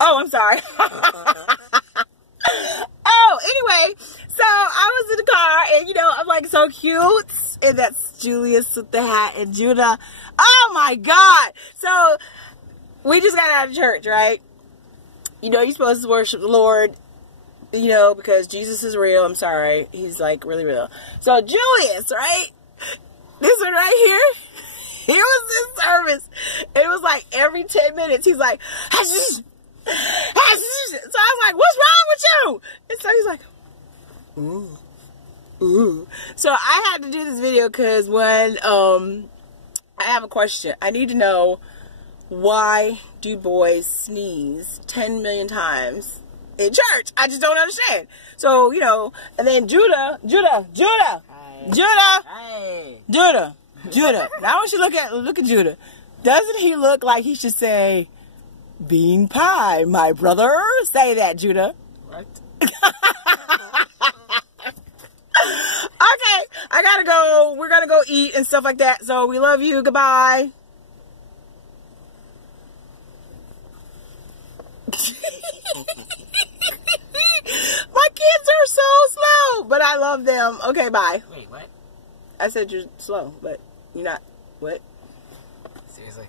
Oh, I'm sorry. Oh, anyway, so I was in the car, and you know, I'm like so cute, and that's Julius with the hat, and Judah. Oh my God! So we just got out of church, right? You know, you're supposed to worship the Lord, you know, because Jesus is real. I'm sorry, he's like really real. So Julius, right? This one right here. He was in service. It was like every 10 minutes, he's like, so I was like, what's wrong with you? And so he's like, ooh, ooh. So I had to do this video because when, I have a question. I need to know, why do boys sneeze 10 million times in church? I just don't understand. So, you know, and then Judah. Hi. Judah. Now I want you to look at Judah. Doesn't he look like he should say, bean pie, my brother? Say that, Judah. What? Okay, I gotta go. We're gonna go eat and stuff like that. So we love you. Goodbye. My kids are so slow, but I love them. Okay, bye. Wait, what? I said you're slow, but you're not. What? Seriously?